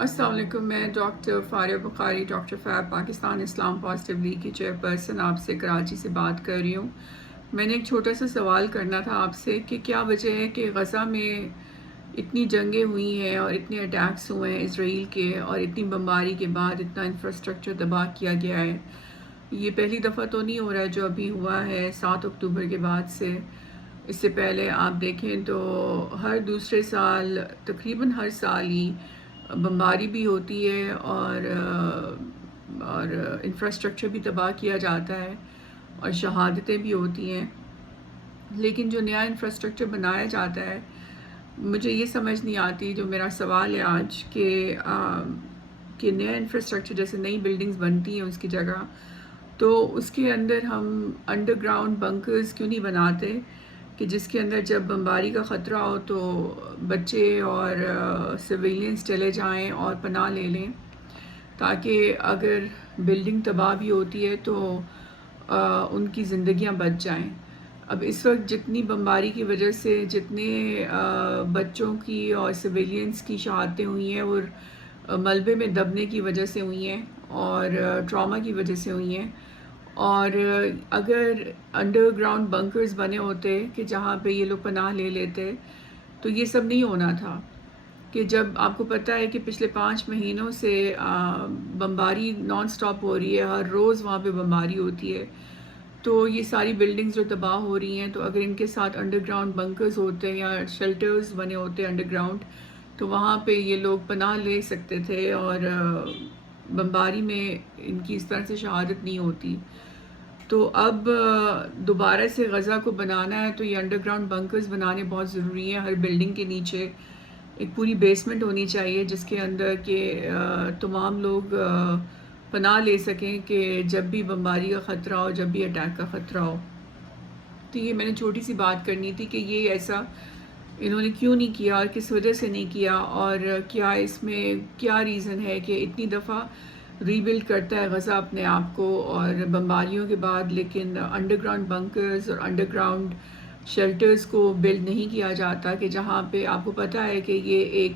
السلام علیکم. میں ڈاکٹر فاریہ بخاری، ڈاکٹر فیب پاکستان اسلام پازیٹیو لیگ کی چیئرپرسن آپ سے کراچی سے بات کر رہی ہوں. میں نے ایک چھوٹا سا سوال کرنا تھا آپ سے کہ کیا وجہ ہے کہ غزہ میں اتنی جنگیں ہوئی ہیں اور اتنے اٹیکس ہوئے ہیں اسرائیل کے، اور اتنی بمباری کے بعد اتنا انفراسٹرکچر تباہ کیا گیا ہے. یہ پہلی دفعہ تو نہیں ہو رہا ہے جو ابھی ہوا ہے 7 اکتوبر کے بعد سے. اس سے پہلے آپ دیکھیں تو ہر دوسرے سال، تقریباً ہر سال ہی بمباری بھی ہوتی ہے اور انفراسٹرکچر بھی تباہ کیا جاتا ہے اور شہادتیں بھی ہوتی ہیں. لیکن جو نیا انفراسٹرکچر بنایا جاتا ہے، مجھے یہ سمجھ نہیں آتی. جو میرا سوال ہے آج کہ نیا انفراسٹرکچر جیسے نئی بلڈنگز بنتی ہیں اس کی جگہ، تو اس کے اندر ہم انڈر گراؤنڈ بنکرز کیوں نہیں بناتے کہ جس کے اندر جب بمباری کا خطرہ ہو تو بچے اور سویلینز چلے جائیں اور پناہ لے لیں، تاکہ اگر بلڈنگ تباہ بھی ہوتی ہے تو ان کی زندگیاں بچ جائیں. اب اس وقت جتنی بمباری کی وجہ سے جتنے بچوں کی اور سویلینز کی شہادتیں ہوئی ہیں وہ ملبے میں دبنے کی وجہ سے ہوئی ہیں اور ٹراما کی وجہ سے ہوئی ہیں. اور اگر انڈر گراؤنڈ بنکرز بنے ہوتے کہ جہاں پہ یہ لوگ پناہ لے لیتے تو یہ سب نہیں ہونا تھا. کہ جب آپ کو پتہ ہے کہ پچھلے 5 مہینوں سے بمباری نان سٹاپ ہو رہی ہے، ہر روز وہاں پہ بمباری ہوتی ہے، تو یہ ساری بلڈنگز جو تباہ ہو رہی ہیں، تو اگر ان کے ساتھ انڈر گراؤنڈ بنکرز ہوتے یا شیلٹرز بنے ہوتے انڈر گراؤنڈ، تو وہاں پہ یہ لوگ پناہ لے سکتے تھے اور بمباری میں ان کی اس طرح سے شہادت نہیں ہوتی. تو اب دوبارہ سے غزہ کو بنانا ہے تو یہ انڈر گراؤنڈ بنکرز بنانے بہت ضروری ہیں. ہر بلڈنگ کے نیچے ایک پوری بیسمنٹ ہونی چاہیے جس کے اندر کہ تمام لوگ پناہ لے سکیں کہ جب بھی بمباری کا خطرہ ہو، جب بھی اٹیک کا خطرہ ہو. تو یہ میں نے چھوٹی سی بات کرنی تھی کہ یہ ایسا انہوں نے کیوں نہیں کیا اور کس وجہ سے نہیں کیا، اور کیا اس میں کیا ریزن ہے کہ اتنی دفعہ ری بلڈ کرتا ہے غزہ اپنے آپ کو اور بمباریوں کے بعد، لیکن انڈر گراؤنڈ بنکرز اور انڈر گراؤنڈ شیلٹرز کو بلڈ نہیں کیا جاتا کہ جہاں پہ آپ کو پتہ ہے کہ یہ ایک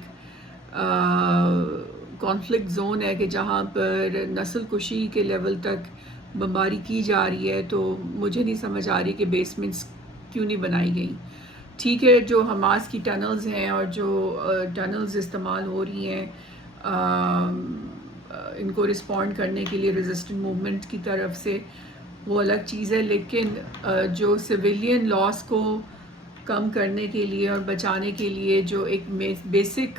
کانفلکٹ زون ہے کہ جہاں پر نسل کشی کے لیول تک بمباری کی جا رہی ہے. تو مجھے نہیں سمجھ آ رہی کہ بیسمنٹس کیوں نہیں بنائی گئی. ٹھیک ہے، جو حماس کی ٹنلز ہیں اور جو ٹنلز استعمال ہو رہی ہیں ان کو رسپونڈ کرنے کے لیے ریزسٹنٹ موومنٹ کی طرف سے، وہ الگ چیز ہے، لیکن جو سویلین لاس کو کم کرنے کے لیے اور بچانے کے لیے جو ایک بیسک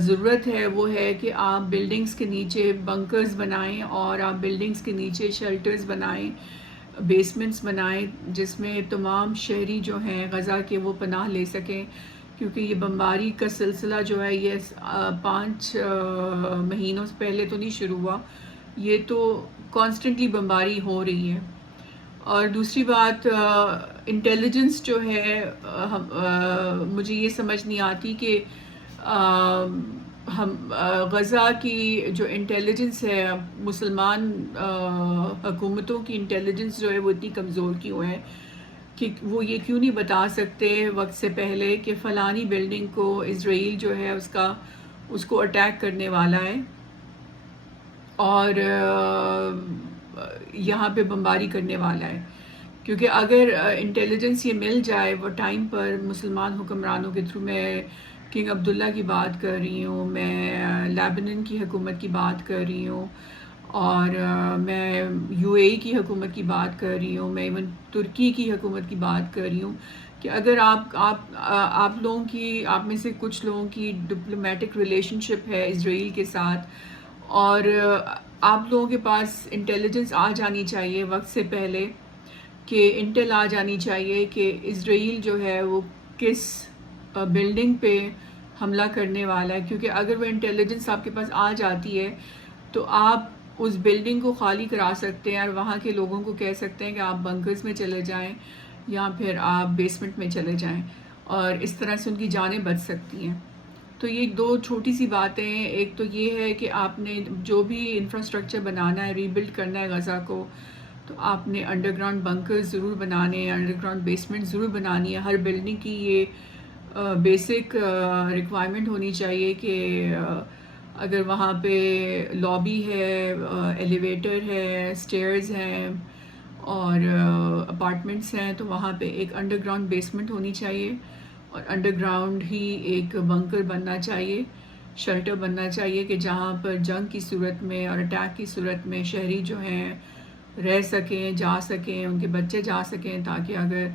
ضرورت ہے وہ ہے کہ آپ بلڈنگز کے نیچے بنکرز بنائیں اور آپ بلڈنگز کے نیچے شیلٹرز بنائیں، بیسمنٹس بنائیں جس میں تمام شہری جو ہیں غزہ کے وہ پناہ لے سکیں. کیونکہ یہ بمباری کا سلسلہ جو ہے یہ 5 مہینوں سے پہلے تو نہیں شروع ہوا، یہ تو کانسٹنٹلی بمباری ہو رہی ہے. اور دوسری بات، انٹیلیجنس جو ہے مجھے یہ سمجھ نہیں آتی کہ ہم غزہ کی جو انٹیلیجنس ہے، مسلمان حکومتوں کی انٹیلیجنس جو ہے وہ اتنی کمزور کیوں ہے کہ وہ یہ کیوں نہیں بتا سکتے وقت سے پہلے کہ فلانی بلڈنگ کو اسرائیل جو ہے اس کو اٹیک کرنے والا ہے اور یہاں پہ بمباری کرنے والا ہے. کیونکہ اگر انٹیلیجنس یہ مل جائے وہ ٹائم پر مسلمان حکمرانوں کے تھرو، میں کنگ عبداللہ کی بات کر رہی ہوں، میں لیبنن کی حکومت کی بات کر رہی ہوں، اور میں یو اے ای کی حکومت کی بات کر رہی ہوں، میں ایون ترکی کی حکومت کی بات کر رہی ہوں کہ اگر آپ لوگوں کی، آپ میں سے کچھ لوگوں کی ڈپلومیٹک ریلیشن شپ ہے اسرائیل کے ساتھ، اور آپ لوگوں کے پاس انٹیلیجنس آ جانی چاہیے وقت سے پہلے، کہ انٹل آ جانی چاہیے کہ اسرائیل جو ہے وہ کس بلڈنگ پہ حملہ کرنے والا ہے. کیونکہ اگر وہ انٹیلیجنس آپ کے پاس آ جاتی ہے تو آپ اس بلڈنگ کو خالی کرا سکتے ہیں اور وہاں کے لوگوں کو کہہ سکتے ہیں کہ آپ بنکرز میں چلے جائیں یا پھر آپ بیسمنٹ میں چلے جائیں، اور اس طرح سے ان کی جانیں بچ سکتی ہیں. تو یہ 2 چھوٹی سی باتیں ہیں. ایک تو یہ ہے کہ آپ نے جو بھی انفراسٹرکچر بنانا ہے، ری بلڈ کرنا ہے غزہ کو، تو آپ نے انڈر گراؤنڈ بنکر ضرور بنانے ہیں، انڈر گراؤنڈ بیسمنٹ ضرور بنانی ہے. ہر بلڈنگ کی یہ بیسک ریکوائرمنٹ ہونی چاہیے کہ اگر وہاں پہ لابی ہے، ایلیویٹر ہے، سٹیئرز ہیں اور اپارٹمنٹس ہیں، تو وہاں پہ ایک انڈر گراؤنڈ بیسمنٹ ہونی چاہیے، اور انڈر گراؤنڈ ہی ایک بنکر بننا چاہیے، شیلٹر بننا چاہیے کہ جہاں پر جنگ کی صورت میں اور اٹیک کی صورت میں شہری جو ہیں رہ سکیں، جا سکیں، ان کے بچے جا سکیں، تاکہ اگر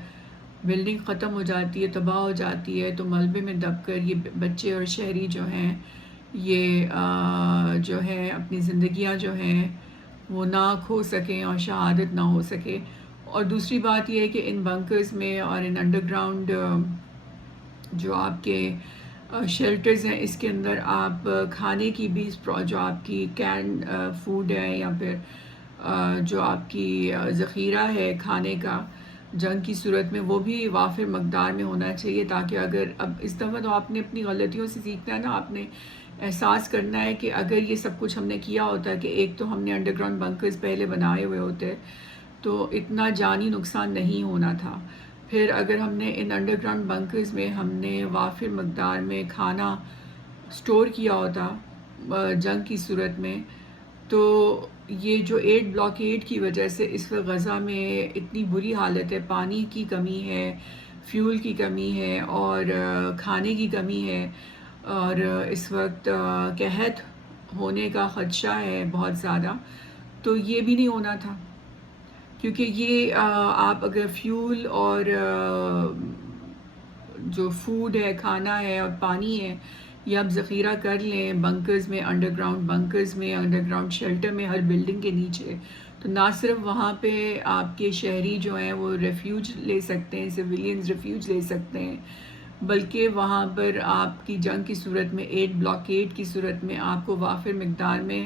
بلڈنگ ختم ہو جاتی ہے، تباہ ہو جاتی ہے، تو ملبے میں دب کر یہ بچے اور شہری جو ہیں یہ جو ہے اپنی زندگیاں جو ہیں وہ نہ کھو سکیں اور شہادت نہ ہو سکے۔ اور دوسری بات یہ ہے کہ ان بنکرز میں اور ان انڈر گراؤنڈ جو آپ کے شیلٹرز ہیں، اس کے اندر آپ کھانے کی بھی جو آپ کی کین فوڈ ہے یا پھر جو آپ کی ذخیرہ ہے کھانے کا جنگ کی صورت میں، وہ بھی وافر مقدار میں ہونا چاہیے، تاکہ اگر اب اس دفعہ تو آپ نے اپنی غلطیوں سے سیکھنا ہے نا، آپ نے احساس کرنا ہے کہ اگر یہ سب کچھ ہم نے کیا ہوتا ہے کہ ایک تو ہم نے انڈر گراؤنڈ بنکرز پہلے بنائے ہوئے ہوتے تو اتنا جانی نقصان نہیں ہونا تھا۔ پھر اگر ہم نے ان انڈر گراؤنڈ بنکرز میں ہم نے وافر مقدار میں کھانا سٹور کیا ہوتا جنگ کی صورت میں، تو یہ جو 8 بلاکیڈ کی وجہ سے اس وقت غزہ میں اتنی بری حالت ہے، پانی کی کمی ہے، فیول کی کمی ہے اور کھانے کی کمی ہے، اور اس وقت قحط ہونے کا خدشہ ہے بہت زیادہ، تو یہ بھی نہیں ہونا تھا، کیونکہ یہ آپ اگر فیول اور جو فوڈ ہے، کھانا ہے اور پانی ہے، یہ آپ ذخیرہ کر لیں بنکرز میں، انڈر گراؤنڈ بنکرز میں، انڈر گراؤنڈ شیلٹر میں، ہر بلڈنگ کے نیچے، تو نہ صرف وہاں پہ آپ کے شہری جو ہیں وہ ریفیوج لے سکتے ہیں، سویلینز ریفیوج لے سکتے ہیں، بلکہ وہاں پر آپ کی جنگ کی صورت میں 8 بلاکیڈ کی صورت میں آپ کو وافر مقدار میں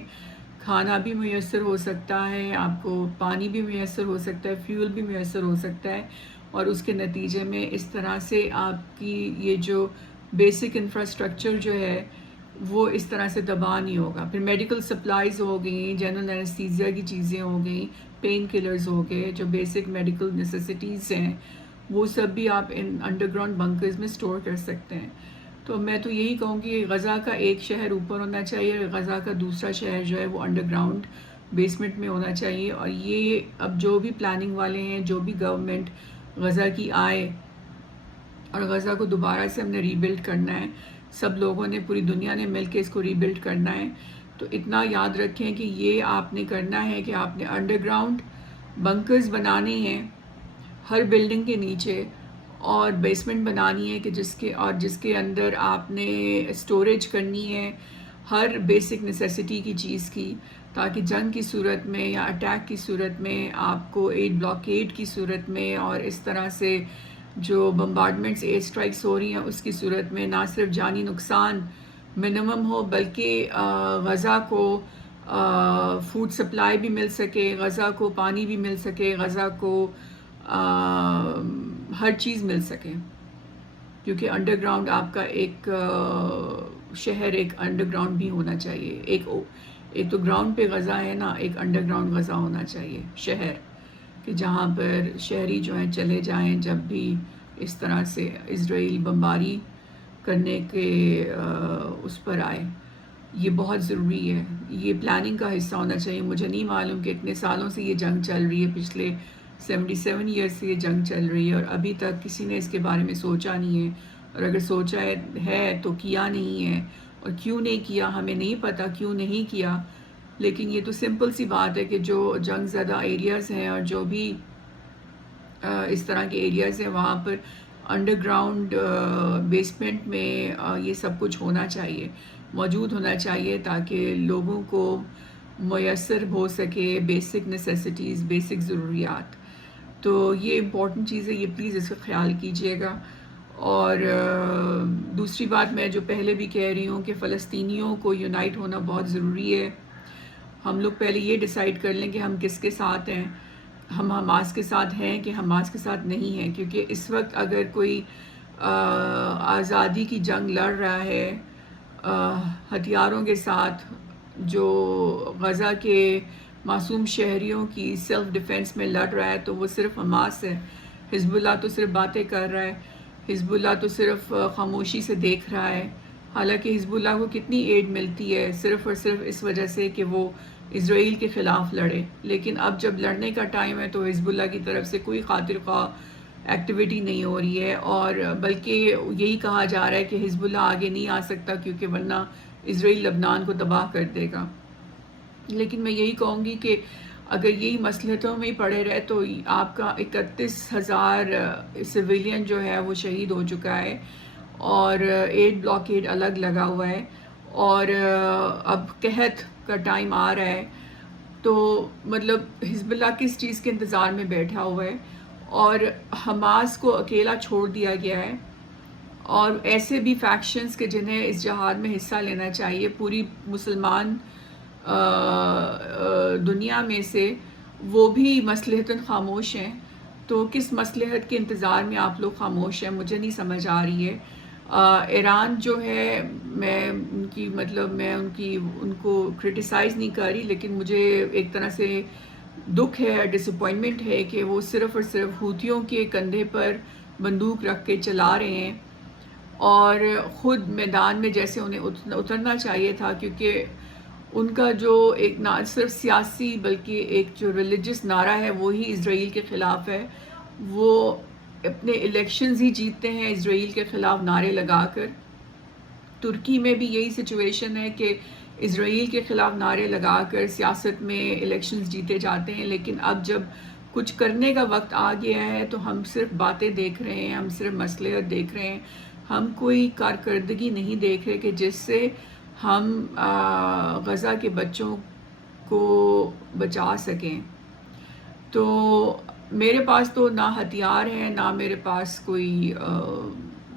کھانا بھی میسر ہو سکتا ہے، آپ کو پانی بھی میسر ہو سکتا ہے، فیول بھی میسر ہو سکتا ہے، اور اس کے نتیجے میں اس طرح سے آپ کی یہ جو بیسک انفراسٹرکچر جو ہے وہ اس طرح سے تباہ نہیں ہوگا۔ پھر میڈیکل سپلائز ہو گئیں، جنرل اینستھیزیا کی چیزیں ہو گئیں، پین کلرز ہو گئے، جو بیسک میڈیکل نیسیسٹیز ہیں وہ سب بھی آپ ان انڈر گراؤنڈ بنکرز میں سٹور کر سکتے ہیں۔ تو میں تو یہی کہوں گی غزہ کا ایک شہر اوپر ہونا چاہیے، غزہ کا دوسرا شہر جو ہے وہ انڈر گراؤنڈ بیسمنٹ میں ہونا چاہیے، اور یہ اب جو بھی پلاننگ والے ہیں، جو بھی گورنمنٹ غزہ کی آئے اور غزہ کو دوبارہ سے ہم نے ری بلڈ کرنا ہے، سب لوگوں نے، پوری دنیا نے مل کے اس کو ری بلڈ کرنا ہے، تو اتنا یاد رکھیں کہ یہ آپ نے کرنا ہے کہ آپ نے انڈر گراؤنڈ بنکرز بنانے ہیں ہر بلڈنگ کے نیچے، اور بیسمنٹ بنانی ہے کہ جس کے اندر آپ نے اسٹوریج کرنی ہے ہر بیسک نیسیسٹی کی چیز کی، تاکہ جنگ کی صورت میں یا اٹیک کی صورت میں آپ کو 8 بلاکیڈ کی صورت میں اور اس طرح سے جو بمبارڈمنٹس، ایئر اسٹرائکس ہو رہی ہیں اس کی صورت میں نہ صرف جانی نقصان منیمم ہو، بلکہ غزہ کو فوڈ سپلائی بھی مل سکے، غزہ کو پانی بھی مل سکے، غزہ کو ہر چیز مل سکے، کیونکہ انڈر گراؤنڈ آپ کا ایک شہر ایک انڈر گراؤنڈ بھی ہونا چاہیے، ایک تو گراؤنڈ پہ غزہ ہے نا، ایک انڈر گراؤنڈ غزہ ہونا چاہیے شہر، کہ جہاں پر شہری جو ہیں چلے جائیں جب بھی اس طرح سے اسرائیل بمباری کرنے کے اس پر آئے۔ یہ بہت ضروری ہے، یہ پلاننگ کا حصہ ہونا چاہیے۔ مجھے نہیں معلوم کہ اتنے سالوں سے یہ جنگ چل رہی ہے، پچھلے 77 ایئرس سے یہ جنگ چل رہی ہے، اور ابھی تک کسی نے اس کے بارے میں سوچا نہیں ہے، اور اگر سوچا ہے تو کیا نہیں ہے، اور کیوں نہیں کیا ہمیں نہیں پتہ کیوں نہیں کیا، لیکن یہ تو سمپل سی بات ہے کہ جو جنگ زدہ ایریاز ہیں اور جو بھی اس طرح کے ایریاز ہیں وہاں پر انڈر گراؤنڈ بیسمنٹ میں یہ سب کچھ ہونا چاہیے، موجود ہونا چاہیے، تاکہ لوگوں کو میسر ہو سکے بیسک نیسیسٹیز، بیسک ضروریات۔ تو یہ امپورٹنٹ چیز ہے، یہ پلیز اس کا خیال کیجیے گا۔ اور دوسری بات میں جو پہلے بھی کہہ رہی ہوں کہ فلسطینیوں کو یونائٹ ہونا بہت ضروری ہے۔ ہم لوگ پہلے یہ ڈیسائیڈ کر لیں کہ ہم کس کے ساتھ ہیں، ہم حماس کے ساتھ ہیں کہ حماس کے ساتھ نہیں ہیں، کیونکہ اس وقت اگر کوئی آزادی کی جنگ لڑ رہا ہے ہتھیاروں کے ساتھ، جو غزہ کے معصوم شہریوں کی سیلف ڈیفنس میں لڑ رہا ہے، تو وہ صرف حماس ہے۔ حزب اللہ تو صرف باتیں کر رہا ہے، حزب اللہ تو صرف خاموشی سے دیکھ رہا ہے، حالانکہ حزب اللہ کو کتنی ایڈ ملتی ہے صرف اور صرف اس وجہ سے کہ وہ اسرائیل کے خلاف لڑے، لیکن اب جب لڑنے کا ٹائم ہے تو حزب اللہ کی طرف سے کوئی خاطر خواہ ایکٹیویٹی نہیں ہو رہی ہے، اور بلکہ یہی کہا جا رہا ہے کہ حزب اللہ آگے نہیں آ سکتا کیونکہ ورنہ اسرائیل لبنان کو تباہ کر دے گا۔ لیکن میں یہی کہوں گی کہ اگر یہی مصلحتوں میں ہی پڑے رہے تو آپ کا 31,000 سویلین جو ہے وہ شہید ہو چکا ہے، اور 8 بلاکیڈ الگ لگا ہوا ہے، اور اب قحط کا ٹائم آ رہا ہے، تو مطلب حزب اللہ کس چیز کے انتظار میں بیٹھا ہوا ہے، اور حماس کو اکیلا چھوڑ دیا گیا ہے، اور ایسے بھی فیکشنز کے جنہیں اس جہاد میں حصہ لینا چاہیے پوری مسلمان دنیا میں سے، وہ بھی مصلحتاً خاموش ہیں۔ تو کس مصلحت کے انتظار میں آپ لوگ خاموش ہیں، مجھے نہیں سمجھ آ رہی ہے۔ ایران جو ہے، میں ان کو کرٹیسائز نہیں کر رہی، لیکن مجھے ایک طرح سے دکھ ہے، ڈس اپوائنٹمنٹ ہے کہ وہ صرف اور صرف ہوتھیوں کے کندھے پر بندوق رکھ کے چلا رہے ہیں، اور خود میدان میں جیسے انہیں اترنا چاہیے تھا، کیونکہ ان کا جو ایک نہ صرف سیاسی بلکہ ایک جو ریلیجس نعرہ ہے وہی اسرائیل کے خلاف ہے۔ وہ اپنے الیکشنز ہی جیتتے ہیں اسرائیل کے خلاف نعرے لگا کر۔ ترکی میں بھی یہی سچویشن ہے کہ اسرائیل کے خلاف نعرے لگا کر سیاست میں الیکشنز جیتے جاتے ہیں، لیکن اب جب کچھ کرنے کا وقت آ گیا ہے تو ہم صرف باتیں دیکھ رہے ہیں، ہم صرف مصلحت دیکھ رہے ہیں، ہم کوئی کارکردگی نہیں دیکھ رہے کہ جس سے ہم غزہ کے بچوں کو بچا سکیں۔ تو میرے پاس تو نہ ہتھیار ہیں، نہ میرے پاس کوئی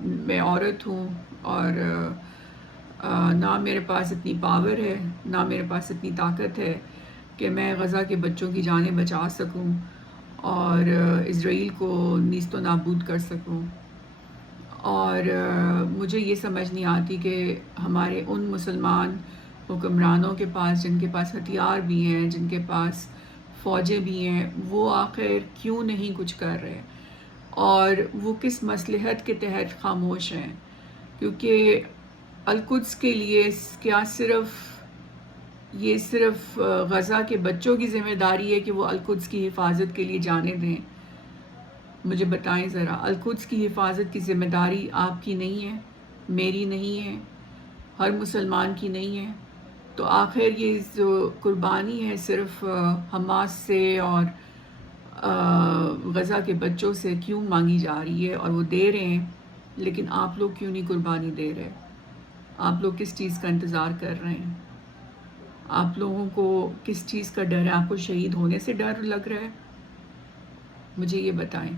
میں عورت ہوں، اور نہ میرے پاس اتنی پاور ہے، نہ میرے پاس اتنی طاقت ہے کہ میں غزہ کے بچوں کی جانیں بچا سکوں اور اسرائیل کو نیست و نابود کر سکوں۔ اور مجھے یہ سمجھ نہیں آتی کہ ہمارے ان مسلمان حکمرانوں کے پاس، جن کے پاس ہتھیار بھی ہیں، جن کے پاس فوجیں بھی ہیں، وہ آخر کیوں نہیں کچھ کر رہے، اور وہ کس مصلحت کے تحت خاموش ہیں؟ کیونکہ القدس کے لیے کیا صرف غزہ کے بچوں کی ذمہ داری ہے کہ وہ القدس کی حفاظت کے لیے جانیں دیں؟ مجھے بتائیں ذرا، القدس کی حفاظت کی ذمہ داری آپ کی نہیں ہے، میری نہیں ہے، ہر مسلمان کی نہیں ہے؟ تو آخر یہ جو قربانی ہے صرف حماس سے اور غزہ کے بچوں سے کیوں مانگی جا رہی ہے، اور وہ دے رہے ہیں، لیکن آپ لوگ کیوں نہیں قربانی دے رہے؟ آپ لوگ کس چیز کا انتظار کر رہے ہیں؟ آپ لوگوں کو کس چیز کا ڈر ہے؟ آپ کو شہید ہونے سے ڈر لگ رہا ہے؟ مجھے یہ بتائیں۔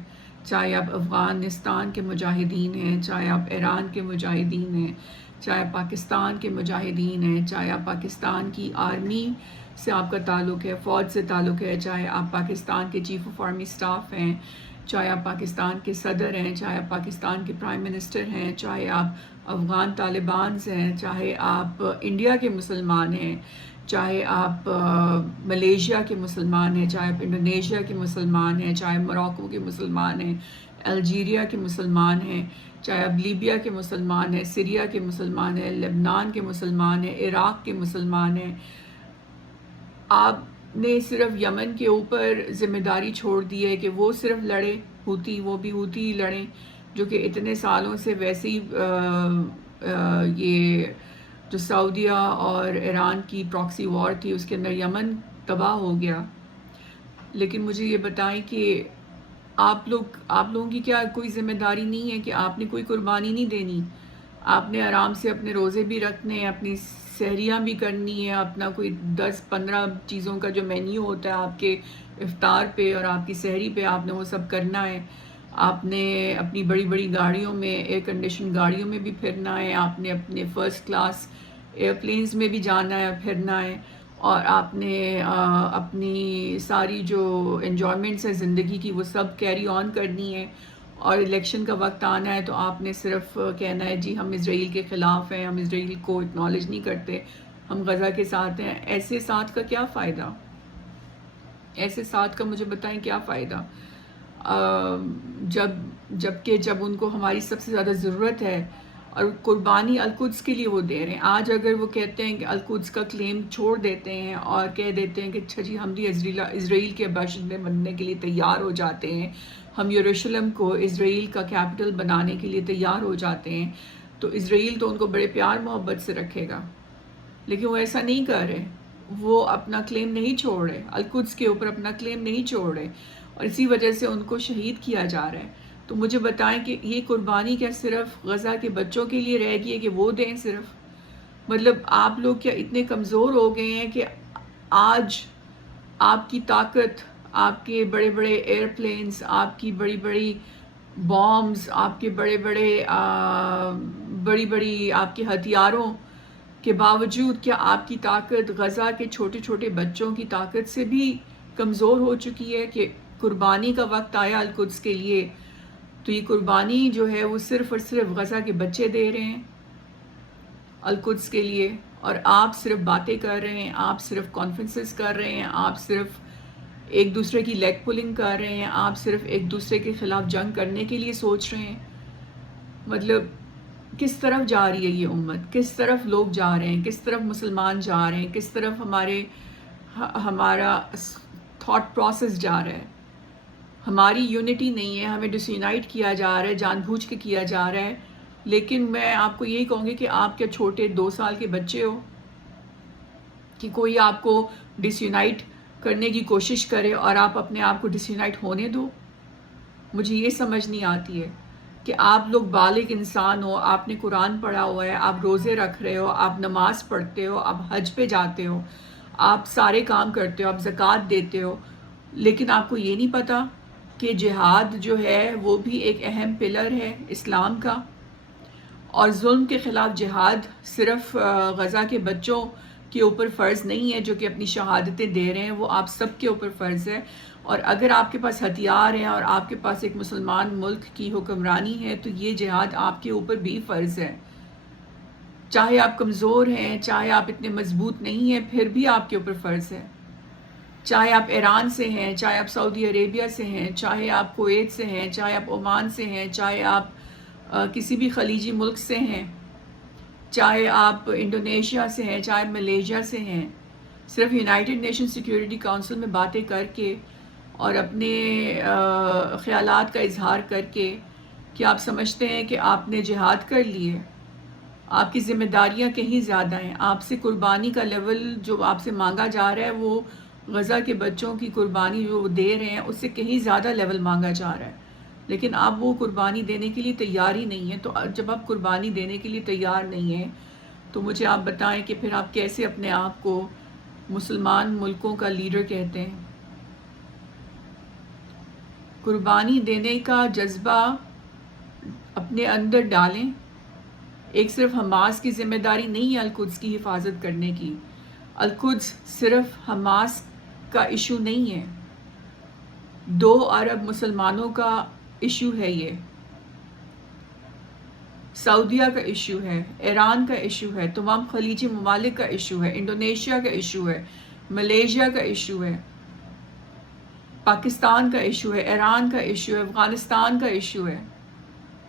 چاہے آپ افغانستان کے مجاہدین ہیں، چاہے آپ ایران کے مجاہدین ہیں، چاہے آپ پاکستان کے مجاہدین ہیں، چاہے آپ پاکستان کی آرمی سے آپ کا تعلق ہے، فوج سے تعلق ہے، چاہے آپ پاکستان کے چیف آف آرمی اسٹاف ہیں، چاہے آپ پاکستان کے صدر ہیں، چاہے آپ پاکستان کے پرائم منسٹر ہیں، چاہے آپ افغان طالبان سے ہیں، چاہے آپ انڈیا کے مسلمان ہیں، چاہے آپ ملیشیا کے مسلمان ہیں، چاہے آپ انڈونیشیا کے مسلمان ہیں، چاہے موراکو کے مسلمان ہیں، الجیریا کے مسلمان ہیں، چاہے آپ لیبیا کے مسلمان ہیں، سیریا کے مسلمان ہیں، لبنان کے مسلمان ہیں، عراق کے مسلمان ہیں، آپ نے صرف یمن کے اوپر ذمہ داری چھوڑ دی ہے کہ وہ صرف لڑے، ہوتی، وہ بھی ہوتی ہی لڑیں، جو کہ اتنے سالوں سے ویسے ہی یہ جو سعودیہ اور ایران کی پراکسی وار تھی اس کے اندر یمن تباہ ہو گیا۔ لیکن مجھے یہ بتائیں کہ آپ لوگوں کی کیا کوئی ذمہ داری نہیں ہے کہ آپ نے کوئی قربانی نہیں دینی؟ آپ نے آرام سے اپنے روزے بھی رکھنے ہیں، اپنی سحریاں بھی کرنی ہے، اپنا کوئی 10-15 چیزوں کا جو مینیو ہوتا ہے آپ کے افطار پہ اور آپ کی سحری پہ، آپ نے وہ سب کرنا ہے۔ آپ نے اپنی بڑی بڑی گاڑیوں میں، ایئر کنڈیشن گاڑیوں میں بھی پھرنا ہے، آپ نے اپنے فرسٹ کلاس ایئرپلینز میں بھی جانا ہے، پھرنا ہے، اور آپ نے اپنی ساری جو انجوائمنٹس ہیں زندگی کی وہ سب کیری آن کرنی ہے، اور الیکشن کا وقت آنا ہے تو آپ نے صرف کہنا ہے جی ہم اسرائیل کے خلاف ہیں، ہم اسرائیل کو اکنالج نہیں کرتے، ہم غزہ کے ساتھ ہیں۔ ایسے ساتھ کا کیا فائدہ؟ ایسے ساتھ کا مجھے بتائیں کیا فائدہ؟ جب ان کو ہماری سب سے زیادہ ضرورت ہے، اور قربانی القدس کے لیے وہ دے رہے ہیں. آج اگر وہ کہتے ہیں کہ القدس کا کلیم چھوڑ دیتے ہیں اور کہہ دیتے ہیں کہ اچھا جی ہم بھی اسرائیل کے باشندے بننے کے لیے تیار ہو جاتے ہیں، ہم یروشلم کو اسرائیل کا کیپٹل بنانے کے لیے تیار ہو جاتے ہیں، تو اسرائیل تو ان کو بڑے پیار محبت سے رکھے گا. لیکن وہ ایسا نہیں کر رہے، وہ اپنا کلیم نہیں چھوڑ رہے، القدس کے اوپر اپنا کلیم نہیں چھوڑ رہے، اور اسی وجہ سے ان کو شہید کیا جا رہا ہے. تو مجھے بتائیں کہ یہ قربانی کیا صرف غزہ کے بچوں کے لیے رہ گئی ہے کہ وہ دیں صرف؟ مطلب آپ لوگ کیا اتنے کمزور ہو گئے ہیں کہ آج آپ کی طاقت، آپ کے بڑے بڑے ایئرپلینز، آپ کی بڑی بڑی بامز، آپ کے بڑے بڑی آپ کے ہتھیاروں کے باوجود کیا آپ کی طاقت غزہ کے چھوٹے چھوٹے بچوں کی طاقت سے بھی کمزور ہو چکی ہے کہ قربانی کا وقت آیا القدس کے لیے تو یہ قربانی جو ہے وہ صرف اور صرف غزہ کے بچے دے رہے ہیں القدس کے لیے، اور آپ صرف باتیں کر رہے ہیں، آپ صرف کانفرنسز کر رہے ہیں، آپ صرف ایک دوسرے کی لیگ پولنگ کر رہے ہیں، آپ صرف ایک دوسرے کے خلاف جنگ کرنے کے لیے سوچ رہے ہیں. مطلب کس طرف جا رہی ہے یہ امت؟ کس طرف لوگ جا رہے ہیں؟ کس طرف مسلمان جا رہے ہیں؟ کس طرف ہمارا تھاٹ پروسیس جا رہا ہے؟ ہماری یونٹی نہیں ہے، ہمیں ڈس یونائٹ کیا جا رہا ہے، جان بوجھ کے کیا جا رہا ہے. لیکن میں آپ کو یہی کہوں گی کہ آپ کیا چھوٹے 2 سال کے بچے ہو کہ کوئی آپ کو ڈس یونائٹ کرنے کی کوشش کرے اور آپ اپنے آپ کو ڈس یونائٹ ہونے دو؟ مجھے یہ سمجھ نہیں آتی ہے کہ آپ لوگ بالغ انسان ہو، آپ نے قرآن پڑھا ہوا ہے، آپ روزے رکھ رہے ہو، آپ نماز پڑھتے ہو، آپ حج پہ جاتے ہو، آپ سارے کام کرتے ہو، آپ زکوٰۃ دیتے ہو، لیکن آپ کو یہ نہیں پتہ کہ جہاد جو ہے وہ بھی ایک اہم پلر ہے اسلام کا، اور ظلم کے خلاف جہاد صرف غزہ کے بچوں کے اوپر فرض نہیں ہے جو کہ اپنی شہادتیں دے رہے ہیں، وہ آپ سب کے اوپر فرض ہے. اور اگر آپ کے پاس ہتھیار ہیں اور آپ کے پاس ایک مسلمان ملک کی حکمرانی ہے تو یہ جہاد آپ کے اوپر بھی فرض ہے. چاہے آپ کمزور ہیں، چاہے آپ اتنے مضبوط نہیں ہیں، پھر بھی آپ کے اوپر فرض ہے. چاہے آپ ایران سے ہیں، چاہے آپ سعودی عربیہ سے ہیں، چاہے آپ کویت سے ہیں، چاہے آپ عمان سے ہیں، چاہے آپ کسی بھی خلیجی ملک سے ہیں، چاہے آپ انڈونیشیا سے ہیں، چاہے ملیشیا سے ہیں، صرف یونائٹڈ نیشن سیکیورٹی کونسل میں باتیں کر کے اور اپنے خیالات کا اظہار کر کے کہ آپ سمجھتے ہیں کہ آپ نے جہاد کر لیے. آپ کی ذمہ داریاں کہیں زیادہ ہیں. آپ سے قربانی کا لیول جو آپ سے مانگا جا رہا ہے وہ غزہ کے بچوں کی قربانی جو وہ دے رہے ہیں اس سے کہیں زیادہ لیول مانگا جا رہا ہے، لیکن آپ وہ قربانی دینے کے لیے تیار ہی نہیں ہیں. تو جب آپ قربانی دینے کے لیے تیار نہیں ہیں تو مجھے آپ بتائیں کہ پھر آپ کیسے اپنے آپ کو مسلمان ملکوں کا لیڈر کہتے ہیں؟ قربانی دینے کا جذبہ اپنے اندر ڈالیں. ایک صرف حماس کی ذمہ داری نہیں ہے القدس کی حفاظت کرنے کی. القدس صرف حماس کا ایشو نہیں ہے، 2 ارب مسلمانوں کا ایشو ہے، یہ سعودیہ کا ایشو ہے، ایران کا ایشو ہے، تمام خلیجی ممالک کا ایشو ہے، انڈونیشیا کا ایشو ہے، ملیشیا کا ایشو ہے، پاکستان کا ایشو ہے، ایران کا ایشو ہے، افغانستان کا ایشو ہے،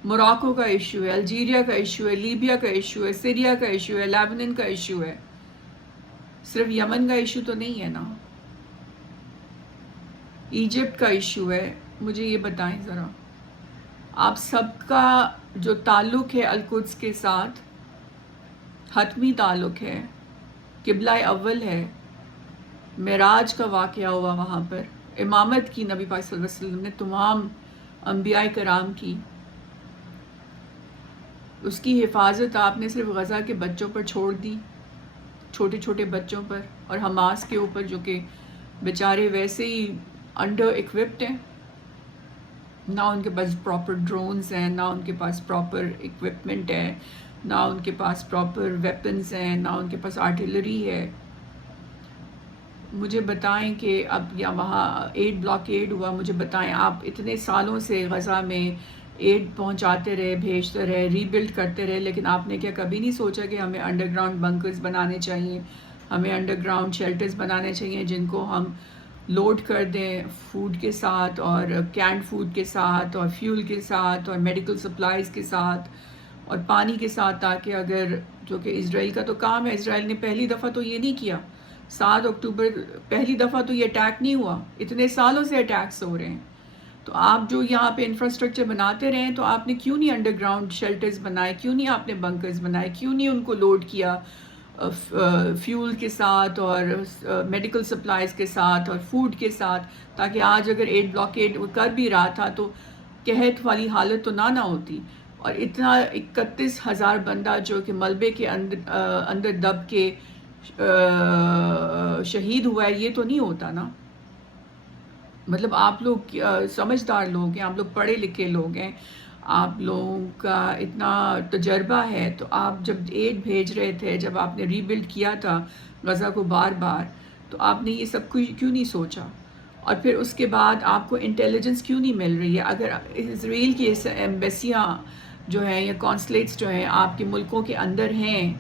موراکو کا ایشو ہے، الجیریا کا ایشو ہے، لیبیا کا ایشو ہے، سیریا کا ایشو ہے، لیبنان کا ایشو ہے. صرف یمن کا ایشو تو نہیں ہے نا، ایجپٹ کا ایشو ہے. مجھے یہ بتائیں ذرا، آپ سب کا جو تعلق ہے القدس کے ساتھ حتمی تعلق ہے، قبلہ اول ہے، معراج کا واقعہ ہوا وہاں پر، امامت کی نبی پاک صلی اللہ علیہ وسلم نے تمام انبیاء کرام کی. اس کی حفاظت آپ نے صرف غزہ کے بچوں پر چھوڑ دی، چھوٹے چھوٹے بچوں پر، اور حماس کے اوپر جو کہ بیچارے ویسے ہی انڈر ایکوپڈ ہیں، نہ ان کے پاس پراپر ڈرونز ہیں، نہ ان کے پاس پراپر ایکوپمنٹ ہے، نہ ان کے پاس پراپر ویپنز ہیں، نہ ان کے پاس آرٹلری ہے. مجھے بتائیں کہ اب یا وہاں ایڈ بلاکیڈ ہوا، مجھے بتائیں آپ اتنے سالوں سے غزہ میں ایڈ پہنچاتے رہے، بھیجتے رہے، ری بلڈ کرتے رہے، لیکن آپ نے کیا کبھی نہیں سوچا کہ ہمیں انڈر گراؤنڈ بنکرز بنانے چاہیے، ہمیں انڈر گراؤنڈ شیلٹرز بنانے چاہیے جن کو ہم لوڈ کر دیں فوڈ کے ساتھ اور کینڈ فوڈ کے ساتھ اور فیول کے ساتھ اور میڈیکل سپلائز کے ساتھ اور پانی کے ساتھ، تاکہ اگر جو کہ اسرائیل کا تو کام ہے، اسرائیل نے پہلی دفعہ تو یہ نہیں کیا، 7 اکتوبر پہلی دفعہ تو یہ اٹیک نہیں ہوا، اتنے سالوں سے اٹیکس ہو رہے ہیں. تو آپ جو یہاں پہ انفراسٹرکچر بناتے رہیں، تو آپ نے کیوں نہیں انڈر گراؤنڈ شیلٹرز بنائے، کیوں نہیں آپ نے بنکرز بنائے، کیوں نہیں ان کو لوڈ کیا فیول کے ساتھ اور میڈیکل سپلائز کے ساتھ اور فوڈ کے ساتھ، تاکہ آج اگر 8 بلاکیڈ کر بھی رہا تھا تو قحط والی حالت تو نہ ہوتی. اور اتنا 31,000 بندہ جو کہ ملبے کے اندر دب کے شہید ہوا ہے، یہ تو نہیں ہوتا نا. مطلب آپ لوگ سمجھدار لوگ ہیں، آپ لوگ پڑھے لکھے لوگ ہیں، آپ لوگوں کا اتنا تجربہ ہے، تو آپ جب ایڈ بھیج رہے تھے، جب آپ نے ری بلڈ کیا تھا غزہ کو بار بار، تو آپ نے یہ سب کچھ کیوں نہیں سوچا؟ اور پھر اس کے بعد آپ کو انٹیلیجنس کیوں نہیں مل رہی ہے؟ اگر اسرائیل کی ایمبیسیاں جو ہیں یا کانسلیٹس جو ہیں آپ کے ملکوں کے اندر ہیں،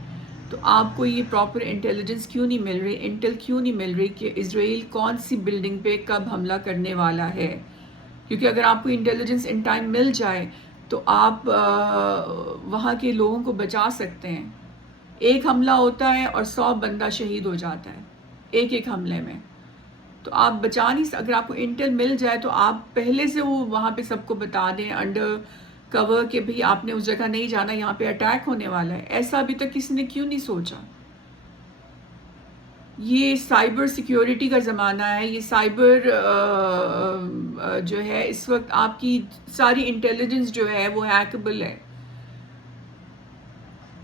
تو آپ کو یہ پراپر انٹیلیجنس کیوں نہیں مل رہی، انٹل کیوں نہیں مل رہی کہ اسرائیل کون سی بلڈنگ پہ کب حملہ کرنے والا ہے؟ کیونکہ اگر آپ کو انٹیلیجنس ان ٹائم مل جائے تو آپ وہاں کے لوگوں کو بچا سکتے ہیں. ایک حملہ ہوتا ہے اور 100 بندہ شہید ہو جاتا ہے ایک حملے میں. تو آپ بچا نہیں اگر آپ کو انٹل مل جائے تو آپ پہلے سے وہ وہاں پہ سب کو بتا دیں انڈر کور کہ بھئی آپ نے اس جگہ نہیں جانا، یہاں پہ اٹیک ہونے والا ہے. ایسا ابھی تک کسی نے کیوں نہیں سوچا؟ یہ سائبر سیکیورٹی کا زمانہ ہے، یہ سائبر جو ہے اس وقت آپ کی ساری انٹیلیجنس جو ہے وہ ہیکبل ہے.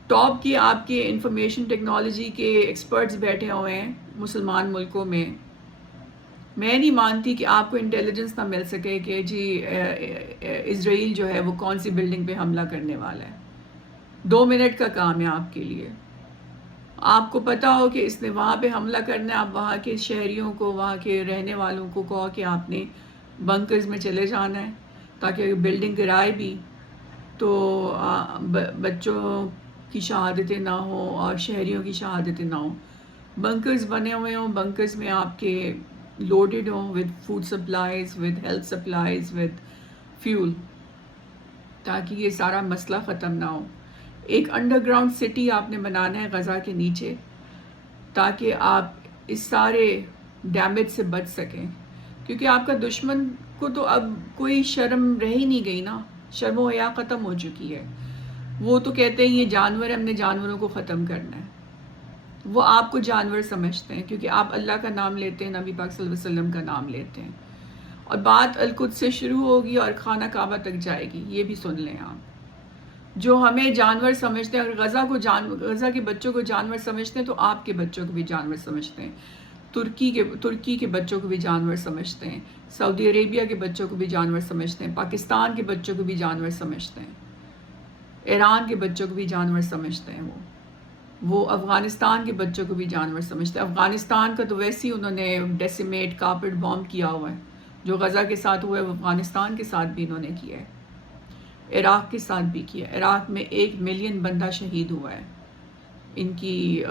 ٹاپ کی آپ کے انفارمیشن ٹیکنالوجی کے ایکسپرٹس بیٹھے ہوئے ہیں مسلمان ملکوں میں. میں نہیں مانتی کہ آپ کو انٹیلیجنس نہ مل سکے کہ جی اسرائیل جو ہے وہ کون سی بلڈنگ پہ حملہ کرنے والا ہے. 2 منٹ کا کام ہے آپ کے لیے. آپ کو پتا ہو کہ اس نے وہاں پہ حملہ کرنا ہے، آپ وہاں کے شہریوں کو، وہاں کے رہنے والوں کو کہو کہ آپ نے بنکرز میں چلے جانا ہے، تاکہ بلڈنگ گرائے بھی تو بچوں کی شہادتیں نہ ہوں اور شہریوں کی شہادتیں نہ ہوں. بنکرز بنے ہوئے ہوں، بنکرز میں آپ کے لوڈڈ ہوں with food supplies, with health supplies, with fuel, تاکہ یہ سارا مسئلہ ختم نہ ہو. ایک انڈر گراؤنڈ سٹی آپ نے بنانا ہے غزہ کے نیچے، تاکہ آپ اس سارے ڈیمیج سے بچ سکیں. کیونکہ آپ کا دشمن کو تو اب کوئی شرم رہ ہی نہیں گئی نا، شرم و حیا ختم ہو چکی ہے. وہ تو کہتے ہیں یہ جانور ہے، ہم نے جانوروں کو ختم کرنا ہے. وہ آپ کو جانور سمجھتے ہیں کیونکہ آپ اللہ کا نام لیتے ہیں، نبی پاک صلی اللہ علیہ وسلم کا نام لیتے ہیں. اور بات القدس سے شروع ہوگی اور خانہ کعبہ تک جائے گی، یہ بھی سن لیں آپ. جو ہمیں جانور سمجھتے ہیں، اگر غزہ کے بچوں کو جانور سمجھتے ہیں تو آپ کے بچوں کو بھی جانور سمجھتے ہیں. ترکی کے بچوں کو بھی جانور سمجھتے ہیں، سعودی عربیہ کے بچوں کو بھی جانور سمجھتے ہیں، پاکستان کے بچوں کو بھی جانور سمجھتے ہیں، ایران کے بچوں کو بھی جانور سمجھتے ہیں. وہ افغانستان کے بچوں کو بھی جانور سمجھتے ہیں. افغانستان کا تو ویسے ہی انہوں نے ڈیسیمیٹ کارپیٹ بامب کیا ہوا ہے. جو غزہ کے ساتھ ہوا ہے وہ افغانستان کے ساتھ بھی انہوں نے کیا ہے، عراق کے ساتھ بھی کیا. عراق میں 1 ملین بندہ شہید ہوا ہے ان کی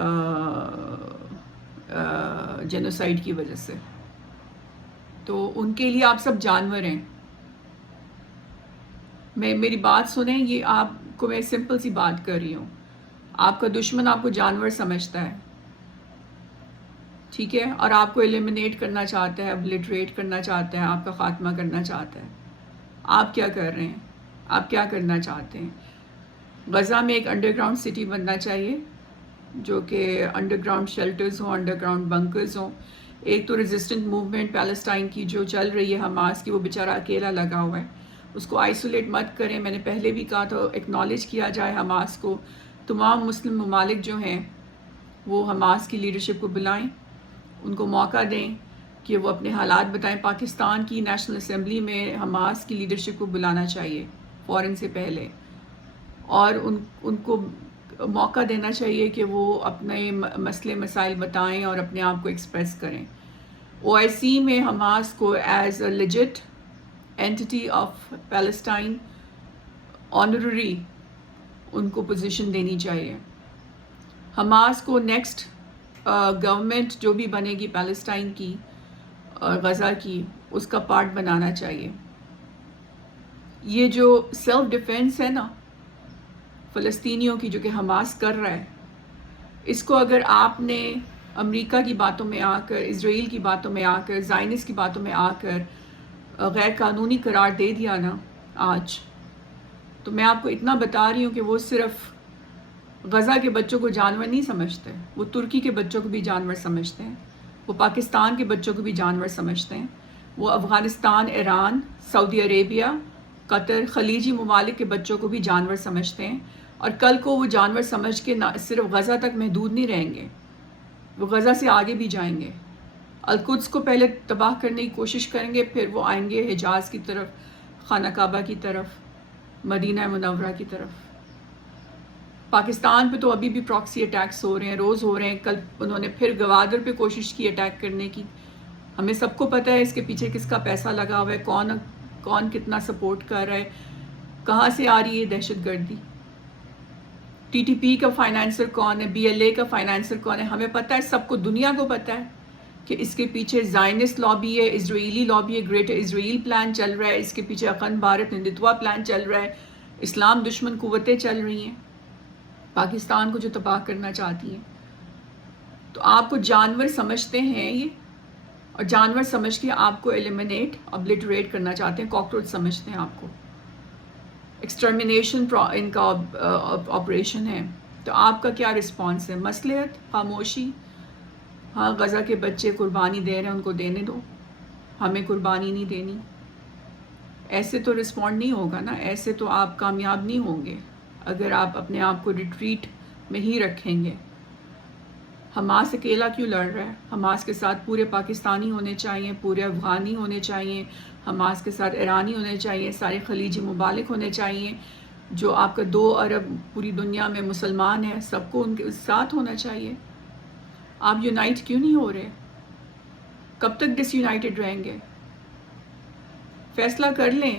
جینوسائیڈ کی وجہ سے. تو ان کے لیے آپ سب جانور ہیں. میری بات سنیں، یہ آپ کو میں سمپل سی بات کر رہی ہوں. آپ کا دشمن آپ کو جانور سمجھتا ہے، ٹھیک ہے، اور آپ کو ایلیمینیٹ کرنا چاہتا ہے، ابلیٹریٹ کرنا چاہتا ہے، آپ کا خاتمہ کرنا چاہتا ہے. آپ کیا کر رہے ہیں؟ آپ کیا کرنا چاہتے ہیں؟ غزہ میں ایک انڈر گراؤنڈ سٹی بننا چاہیے، جو کہ انڈر گراؤنڈ شیلٹرز ہوں، انڈر گراؤنڈ بنکرز ہوں. ایک تو ریزسٹنٹ موومنٹ پیلسٹائن کی جو چل رہی ہے حماس کی، وہ بیچارہ اکیلا لگا ہوا ہے، اس کو آئسولیٹ مت کریں. میں نے پہلے بھی کہا تھا ایکنالج کیا جائے حماس کو. تمام مسلم ممالک جو ہیں وہ حماس کی لیڈرشپ کو بلائیں، ان کو موقع دیں کہ وہ اپنے حالات بتائیں. پاکستان کی نیشنل اسمبلی میں حماس کی لیڈرشپ کو بلانا چاہیے فوراً سے پہلے، اور ان کو موقع دینا چاہیے کہ وہ اپنے مسئلے مسائل بتائیں اور اپنے آپ کو ایکسپریس کریں. OIC میں حماس کو as a legit entity of Palestine honorary ان کو پوزیشن دینی چاہیے. حماس کو نیکسٹ گورنمنٹ جو بھی بنے گی پیلسٹائن کی اور غزہ کی، اس کا پارٹ بنانا چاہیے. یہ جو سیلف ڈیفینس ہے نا، فلسطینیوں کی جو کہ حماس کر رہا ہے، اس کو اگر آپ نے امریکہ کی باتوں میں آ کر، اسرائیل کی باتوں میں آ کر، زائنسٹ کی باتوں میں آ کر غیر قانونی قرار دے دیا نا آج، تو میں آپ کو اتنا بتا رہی ہوں کہ وہ صرف غزہ کے بچوں کو جانور نہیں سمجھتے، وہ ترکی کے بچوں کو بھی جانور سمجھتے ہیں، وہ پاکستان کے بچوں کو بھی جانور سمجھتے ہیں، وہ افغانستان، ایران، سعودی عربیہ، قطر، خلیجی ممالک کے بچوں کو بھی جانور سمجھتے ہیں، اور کل کو وہ جانور سمجھ کے نہ صرف غزہ تک محدود نہیں رہیں گے، وہ غزہ سے آگے بھی جائیں گے، القدس کو پہلے تباہ کرنے کی کوشش کریں گے، پھر وہ آئیں گے حجاز کی طرف، خانہ کعبہ کی طرف، مدینہ منورہ کی طرف۔ پاکستان پہ تو ابھی بھی پراکسی اٹیکس ہو رہے ہیں، روز ہو رہے ہیں، کل انہوں نے پھر گوادر پہ کوشش کی اٹیک کرنے کی۔ ہمیں سب کو پتہ ہے اس کے پیچھے کس کا پیسہ لگا ہوا ہے، کون کتنا سپورٹ کر رہا ہے، کہاں سے آ رہی ہے دہشت گردی، ٹی ٹی پی کا فائنانسر کون ہے، بی ایل اے کا فائنانسر کون ہے، ہمیں پتہ ہے، سب کو، دنیا کو پتہ ہے کہ اس کے پیچھے زائنسٹ لابی ہے، اسرائیلی لابی ہے، گریٹر اسرائیل پلان چل رہا ہے، اس کے پیچھے اخند بھارت ہندتوا پلان چل رہا ہے، اسلام دشمن قوتیں چل رہی ہیں پاکستان کو جو تباہ کرنا چاہتی ہیں۔ تو آپ کو جانور سمجھتے ہیں یہ، اور جانور سمجھ کے آپ کو ایلیمنیٹ، ابلیٹریٹ کرنا چاہتے ہیں، کاکروچ سمجھتے ہیں آپ کو، ایکسٹرمینیشن ان کا آپریشن ہے۔ تو آپ کا کیا رسپانس ہے؟ مصلحت، خاموشی؟ ہاں، غزہ کے بچے قربانی دے رہے ہیں، ان کو دینے دو، ہمیں قربانی نہیں دینی۔ ایسے تو رسپونڈ نہیں ہوگا نا، ایسے تو آپ کامیاب نہیں ہوں گے اگر آپ اپنے آپ کو ریٹریٹ میں ہی رکھیں گے۔ حماس اکیلا کیوں لڑ رہا ہے؟ حماس کے ساتھ پورے پاکستانی ہونے چاہیے، پورے افغانی ہونے چاہیے، حماس کے ساتھ ایرانی ہونے چاہیے، سارے خلیجی ممالک ہونے چاہیے، جو آپ کا 2 ارب پوری دنیا میں مسلمان ہیں، سب کو ان کے ساتھ ہونا چاہیے۔ آپ یونائٹ کیوں نہیں ہو رہے؟ کب تک ڈس یونائٹڈ رہیں گے؟ فیصلہ کر لیں،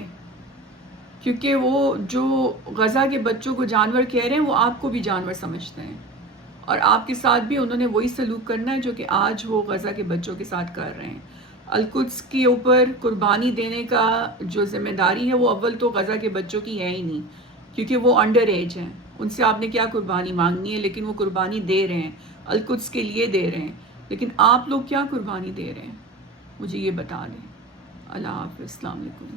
کیونکہ وہ جو غزہ کے بچوں کو جانور کہہ رہے ہیں، وہ آپ کو بھی جانور سمجھتے ہیں، اور آپ کے ساتھ بھی انہوں نے وہی سلوک کرنا ہے جو کہ آج وہ غزہ کے بچوں کے ساتھ کر رہے ہیں۔ القدس کے اوپر قربانی دینے کا جو ذمہ داری ہے، وہ اول تو غزہ کے بچوں کی ہے ہی نہیں، کیونکہ وہ انڈر ایج ہیں، ان سے آپ نے کیا قربانی مانگنی ہے، لیکن وہ قربانی دے رہے ہیں، القدس کے لیے دے رہے ہیں، لیکن آپ لوگ کیا قربانی دے رہے ہیں؟ مجھے یہ بتا دیں۔ اللہ حافظ، السلام علیکم۔